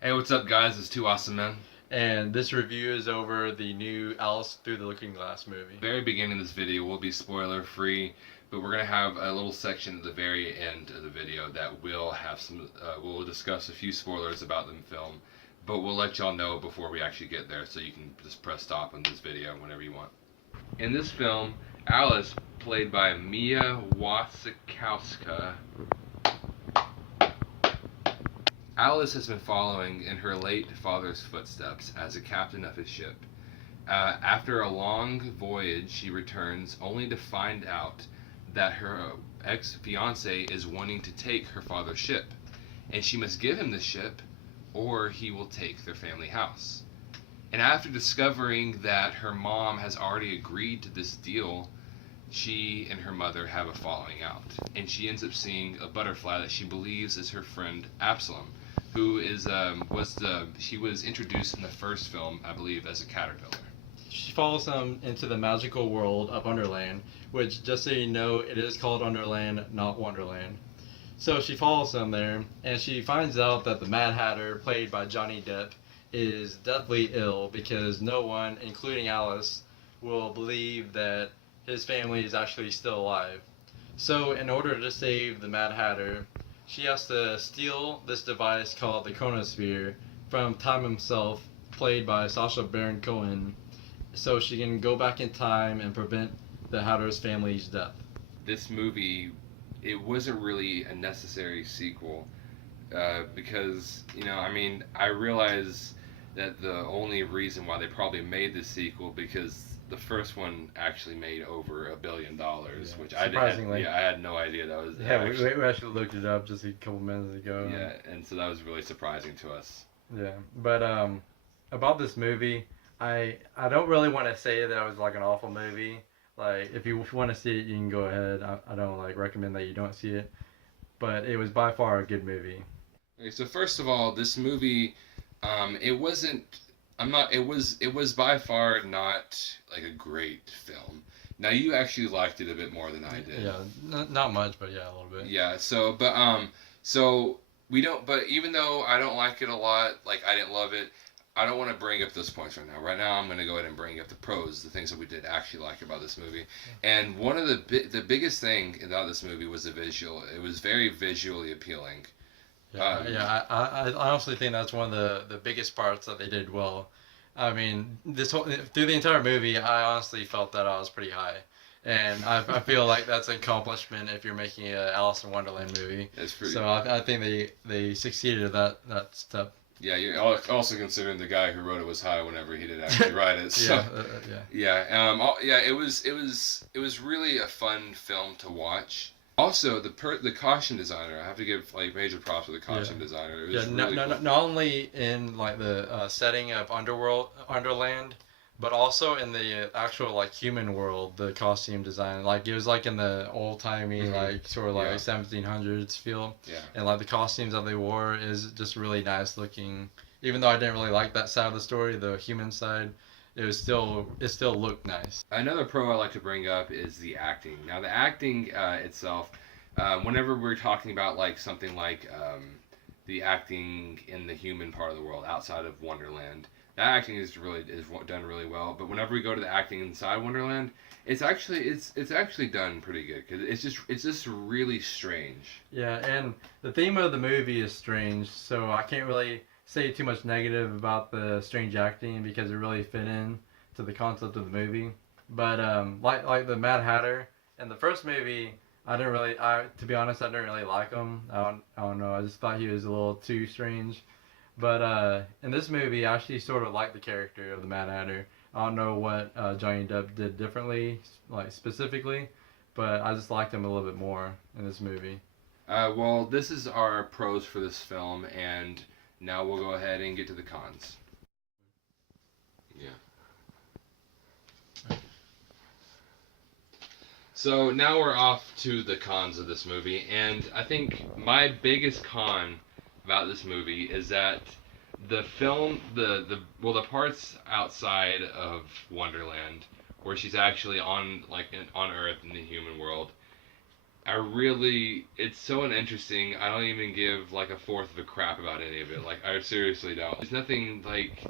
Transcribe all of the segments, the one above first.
Hey, what's up, guys? It's Two Awesome Men. And this review is over the new Alice Through the Looking Glass movie. Very beginning of this video will be spoiler free, but we're gonna have a little section at the very end of the video that will have some. We'll discuss a few spoilers about the film, but we'll let y'all know before we actually get there, so you can just press stop on this video whenever you want. In this film, Alice, played by Mia Wasikowska. Alice has been following in her late father's footsteps as a captain of his ship. After a long voyage, she returns only to find out that her ex-fiance is wanting to take her father's ship, and she must give him the ship or he will take their family house. And after discovering that her mom has already agreed to this deal, she and her mother have a falling out, and she ends up seeing a butterfly that she believes is her friend Absalom, who she was introduced in the first film, I believe, as a caterpillar. She follows him into the magical world of Underland, which, just so you know, it is called Underland, not Wonderland. So she follows him there, and she finds out that the Mad Hatter, played by Johnny Depp, is deathly ill because no one, including Alice, will believe that his family is actually still alive. So, in order to save the Mad Hatter, she has to steal this device called the Chronosphere from Time himself, played by Sacha Baron Cohen, so she can go back in time and prevent the Hatter's family's death. This movie, it wasn't really a necessary sequel, because, I realize that the only reason why they probably made this sequel because the first one actually made over $1 billion, Yeah, which surprisingly. I had no idea that was Yeah, we actually looked it up just a couple minutes ago. yeah, and so that was really surprising to us. Yeah, but about this movie, I don't really want to say that it was like an awful movie. Like, if you want to see it, you can go ahead. I don't like recommend that you don't see it, but it was by far a good movie. Okay, so first of all, this movie, it wasn't. I'm not. It was by far not like a great film. Now you actually liked it a bit more than I did. Yeah, not much, but yeah, a little bit. Yeah. So we don't. But even though I don't like it a lot, like I didn't love it, I don't want to bring up those points right now. Right now, I'm going to go ahead and bring up the pros, the things that we did actually like about this movie. And one of the biggest thing about this movie was the visual. It was very visually appealing. I honestly think that's one of the biggest parts that they did well. I mean, this whole through the entire movie, I honestly felt that I was pretty high, and I feel like that's an accomplishment if you're making a Alice in Wonderland movie. It's pretty. So I think they succeeded at that step. Yeah, you're also considering the guy who wrote it was high whenever he did actually write it. So, yeah. It was really a fun film to watch. Also, the costume designer, I have to give like major props to the costume designer. It was really cool. Not only in like the setting of Underland, but also in the actual like human world, the costume design. Like it was like in the old timey like sort of like 1700s feel. Yeah. And like the costumes that they wore is just really nice looking. Even though I didn't really like that side of the story, the human side, it still looked nice. Another pro I like to bring up is the acting. Now, the acting itself, whenever we're talking about like something like the acting in the human part of the world outside of Wonderland, that acting is done really well. But whenever we go to the acting inside Wonderland, it's actually done pretty good because it's just really strange. Yeah, and the theme of the movie is strange, so I can't really say too much negative about the strange acting because it really fit in to the concept of the movie. But like the Mad Hatter in the first movie, to be honest, I didn't really like him. I don't know. I just thought he was a little too strange. But in this movie, I actually sort of like the character of the Mad Hatter. I don't know what Johnny Depp did differently, like specifically, but I just liked him a little bit more in this movie. Well, this is our pros for this film, and now we'll go ahead and get to the cons. Yeah. So now we're off to the cons of this movie, and I think my biggest con about this movie is that the film, the parts outside of Wonderland, where she's actually on Earth in the human world, it's so uninteresting. I don't even give like a fourth of a crap about any of it. Like I seriously don't. There's nothing like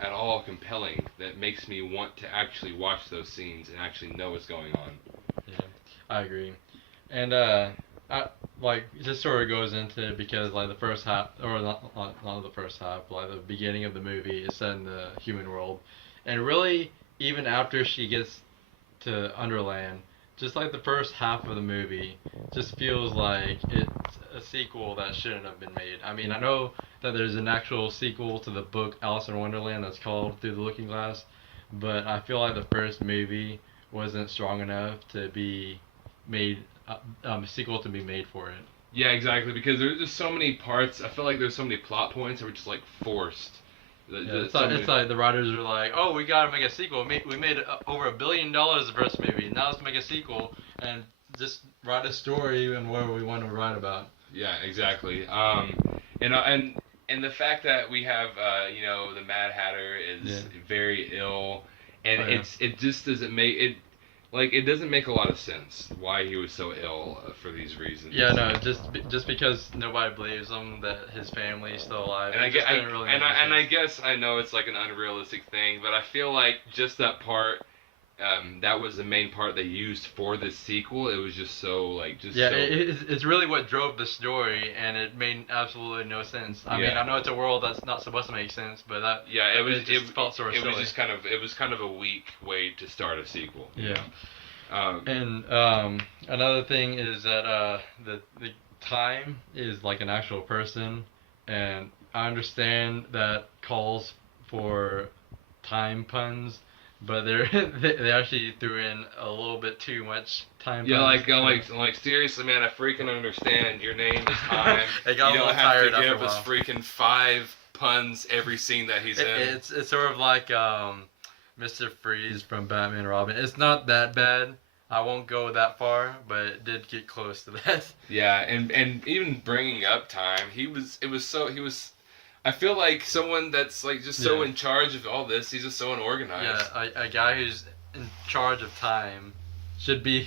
at all compelling that makes me want to actually watch those scenes and actually know what's going on. Yeah, I agree. And I like this sort of goes into it because like the first half, or not the first half, but like the beginning of the movie is set in the human world, and really even after she gets to Underland, just like the first half of the movie, just feels like it's a sequel that shouldn't have been made. I mean, I know that there's an actual sequel to the book Alice in Wonderland that's called Through the Looking Glass, but I feel like the first movie wasn't strong enough to be made a sequel to be made for it. Yeah, exactly. Because there's just so many parts. I feel like there's so many plot points that were just like forced. Yeah, it's like the writers are like, oh, we gotta make a sequel. We made over $1 billion the first movie. Now let's make a sequel and just write a story and whatever we want to write about. Yeah, exactly. And the fact that we have the Mad Hatter is very ill, and it just doesn't make it. Like, it doesn't make a lot of sense why he was so ill for these reasons. Yeah, no, just because nobody believes him that his family is still alive. And I guess I know it's like an unrealistic thing, but I feel like just that part, that was the main part they used for this sequel. It was just so like just yeah, so... it's really what drove the story, and it made absolutely no sense. I mean, I know it's a world that's not supposed to make sense, but it felt sort of silly. It was kind of a weak way to start a sequel. Yeah. And another thing is that the time is like an actual person, and I understand that calls for time puns, but they actually threw in a little bit too much time. Yeah, puns. like seriously, man, I freaking understand. Your name is Time. They got you a don't little have tired to give after a us while. freaking 5 puns every scene that he's in. It's sort of like Mr. Freeze from Batman and Robin. It's not that bad. I won't go that far, but it did get close to that. Yeah, and even bringing up Time, I feel like someone that's like just so in charge of all this. He's just so unorganized. Yeah, a guy who's in charge of time should be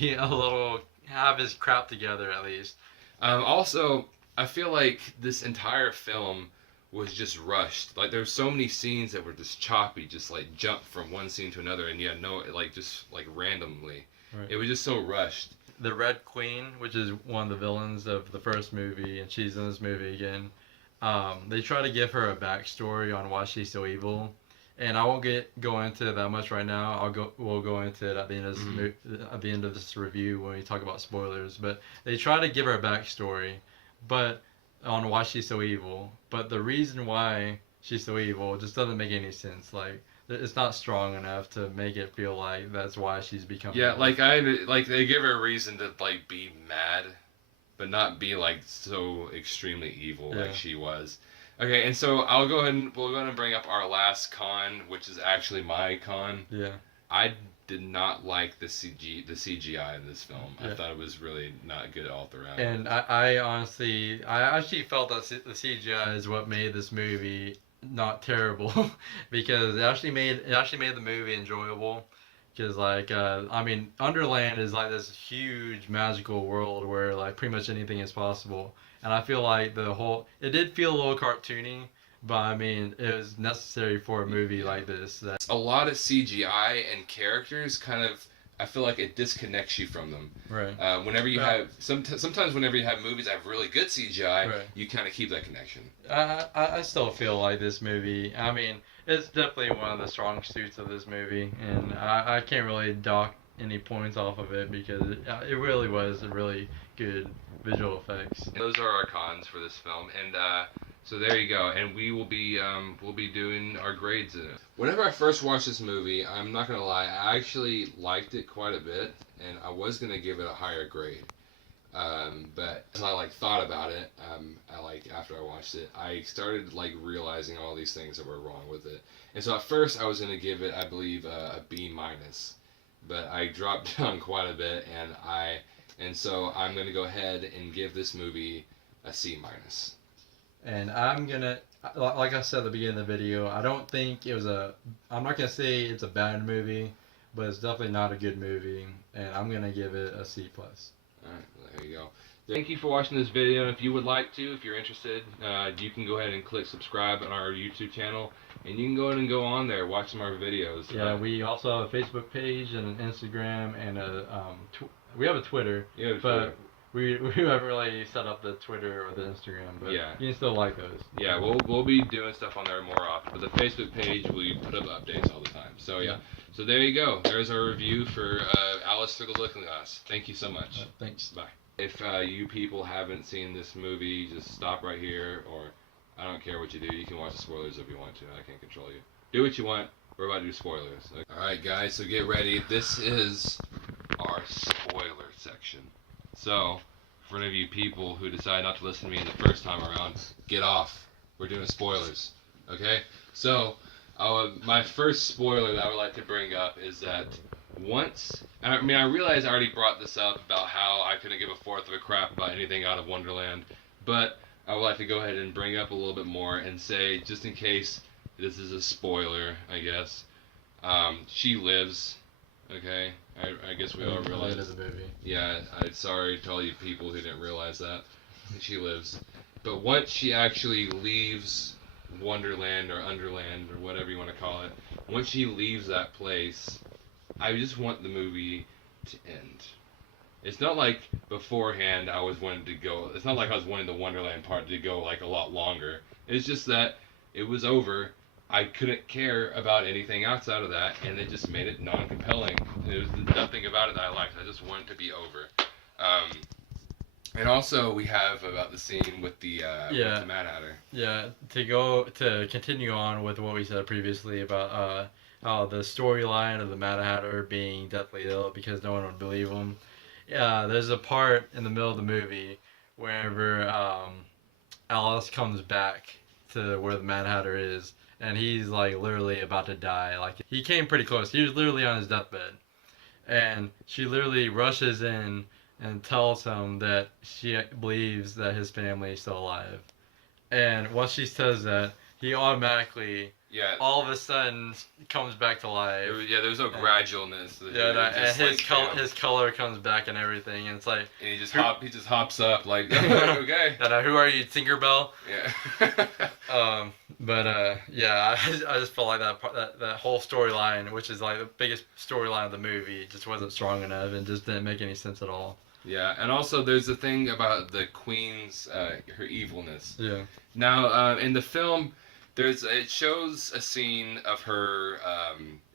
have his crap together at least. Also, I feel like this entire film was just rushed. Like there's so many scenes that were just choppy, just like jump from one scene to another, and just randomly. Right. It was just so rushed. The Red Queen, which is one of the villains of the first movie, and she's in this movie again. They try to give her a backstory on why she's so evil, and I won't go into that much right now. We'll go into it at the end of this at the end of this review when we talk about spoilers. But they try to give her a backstory, but on why she's so evil. But the reason why she's so evil just doesn't make any sense. Like it's not strong enough to make it feel like that's why she's becoming. Yeah, they give her a reason to like be mad, but not be like so extremely evil like she was. Okay, and so we'll go ahead and bring up our last con, which is actually my con. Yeah. I did not like the CGI in this film. I thought it was really not good all throughout. And I actually felt that the CGI is what made this movie not terrible because it actually made the movie enjoyable. Because I mean, Underland is like this huge magical world where like pretty much anything is possible, and I feel like it did feel a little cartoony, but I mean it was necessary for a movie like this. That a lot of CGI and characters kind of, I feel like it disconnects you from them. Right. Whenever you have sometimes whenever you have movies that have really good CGI, you kind of keep that connection. I still feel like this movie. I mean, it's definitely one of the strong suits of this movie, and I can't really dock any points off of it because it really was a really good visual effects. And those are our cons for this film, and so there you go. And we'll be doing our grades in it. Whenever I first watched this movie, I'm not gonna lie, I actually liked it quite a bit, and I was gonna give it a higher grade. But as I thought about it, after I watched it, I started realizing all these things that were wrong with it. And so at first I was gonna give it, I believe, a B-, but I dropped down quite a bit, and so I'm gonna go ahead and give this movie a C-. And I'm gonna, like I said at the beginning of the video, I don't think I'm not gonna say it's a bad movie, but it's definitely not a good movie, and I'm gonna give it a C+. Alright, there you go. Thank you for watching this video, and if you would like to, if you're interested, you can go ahead and click subscribe on our YouTube channel, and you can go ahead and go on there, watch some of our videos. Yeah, we also have a Facebook page and an Instagram and we have a Twitter, Yeah, but we haven't really set up the Twitter or the Instagram, but Yeah. you can still like those. Yeah, we'll be doing stuff on there more often, but the Facebook page, we put up updates all the time. So yeah, so there you go. There's our review for Alice Through the Looking Glass. Thank you so much. Thanks. Bye. If you people haven't seen this movie, just stop right here, or I don't care what you do. You can watch the spoilers if you want to. I can't control you. Do what you want. We're about to do spoilers. Alright guys, so get ready. This is our spoiler section. So, for any of you people who decide not to listen to me the first time around, get off. We're doing spoilers. Okay? So, my first spoiler that I would like to bring up is that I realize I already brought this up about how I couldn't give a fourth of a crap about anything out of Wonderland, but I would like to go ahead and bring up a little bit more and say, just in case this is a spoiler, I guess, she lives, okay? I guess we all realize. The movie. Yeah, I'm sorry to all you people who didn't realize that. She lives. But once she actually leaves Wonderland or Underland or whatever you want to call it, once she leaves that place, I just want the movie to end. It's not like beforehand I was wanting to go. It's not like I was wanting the Wonderland part to go like a lot longer. It's just that it was over. I couldn't care about anything outside of that, and it just made it non-compelling. There was nothing about it that I liked. I just wanted it to be over. And also we have about the scene with the Mad Hatter. Yeah, to continue on with what we said previously about the storyline of the Mad Hatter being deathly ill because no one would believe him. Yeah, there's a part in the middle of the movie whenever Alice comes back to where the Mad Hatter is, and he's like literally about to die. Like he came pretty close. He was literally on his deathbed, and she literally rushes in and tells him that she believes that his family is still alive. And once she says that, he automatically, all of a sudden, comes back to life. There was no gradualness. And his color comes back and everything, and it's like... And he just hops up like, okay. And who are you, Tinkerbell? Yeah. I just felt like that whole storyline, which is like the biggest storyline of the movie, just wasn't strong enough and just didn't make any sense at all. Yeah, and also there's the thing about the queen's, her evilness. Yeah. Now, in the film, it shows a scene of her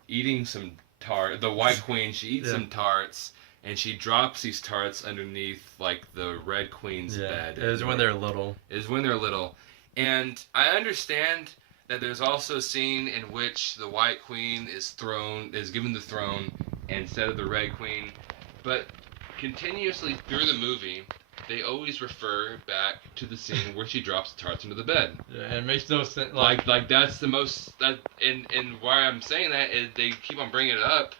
eating some tart. The White Queen, she eats some tarts, and she drops these tarts underneath, like, the Red Queen's bed. It was when they're little. It was when they're little. And I understand that there's also a scene in which the White Queen is given the throne instead of the Red Queen, but continuously through the movie, they always refer back to the scene where she drops the tarts into the bed. Yeah, it makes no sense. Like that's the most and why I'm saying that is they keep on bringing it up,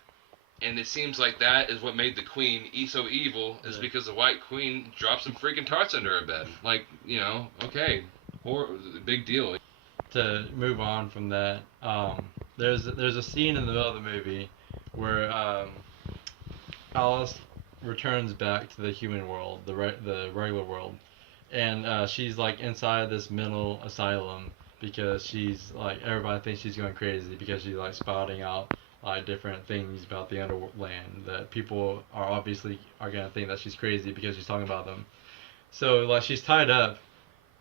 and it seems like that is what made the queen so evil is because the White Queen dropped some freaking tarts under her bed. Like, okay, big deal. To move on from that, there's a scene in the middle of the movie where Alice returns back to the human world, the regular world, and she's like inside this mental asylum because she's like, everybody thinks she's going crazy because she's like spouting out like different things about the Underland that people are gonna think that she's crazy because she's talking about them. So like she's tied up,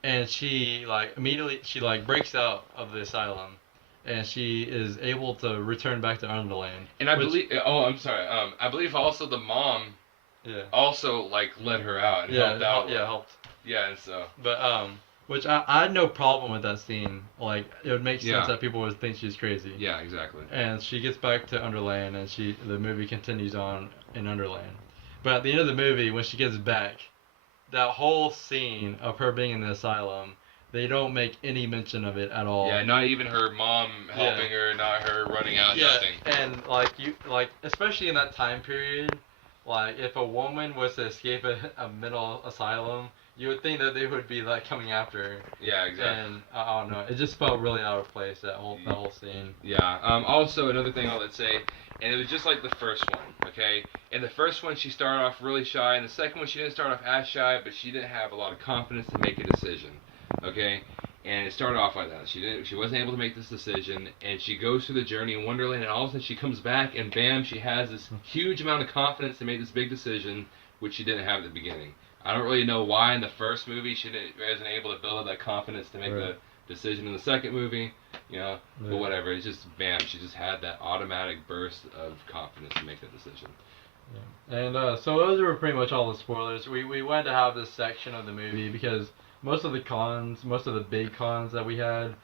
and she like immediately breaks out of the asylum, and she is able to return back to Underland. And I believe I believe also the mom also like let her out and helped out. Helped. Yeah, and so. But which I had no problem with that scene. Like it would make sense that people would think she's crazy. Yeah, exactly. And she gets back to Underland, and the movie continues on in Underland. But at the end of the movie, when she gets back, that whole scene of her being in the asylum, they don't make any mention of it at all. Yeah, not even her mom helping her, not her running out, nothing. And especially in that time period, Like, if a woman was to escape a mental asylum, you would think that they would be like coming after her. Yeah, exactly. And I don't know, it just felt really out of place, that whole scene. Yeah. Also, another thing I would say, and it was just like the first one. Okay. In the first one, she started off really shy. In the second one, she didn't start off as shy, but she didn't have a lot of confidence to make a decision. Okay. And it started off like that. She wasn't able to make this decision, and she goes through the journey in Wonderland, and all of a sudden she comes back, and bam, she has this huge amount of confidence to make this big decision, which she didn't have at the beginning. I don't really know why in the first movie wasn't able to build up that confidence to make Right. the decision in the second movie, but Right. whatever. It's just bam, she just had that automatic burst of confidence to make that decision. Yeah. And so those were pretty much all the spoilers. We wanted to have this section of the movie because most of the big cons that we had,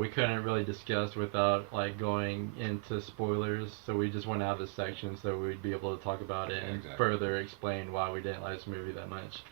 we couldn't really discuss without like going into spoilers. So we just wanted to have this section so we'd be able to talk about it Yeah, and exactly. further explain why we didn't like this movie that much.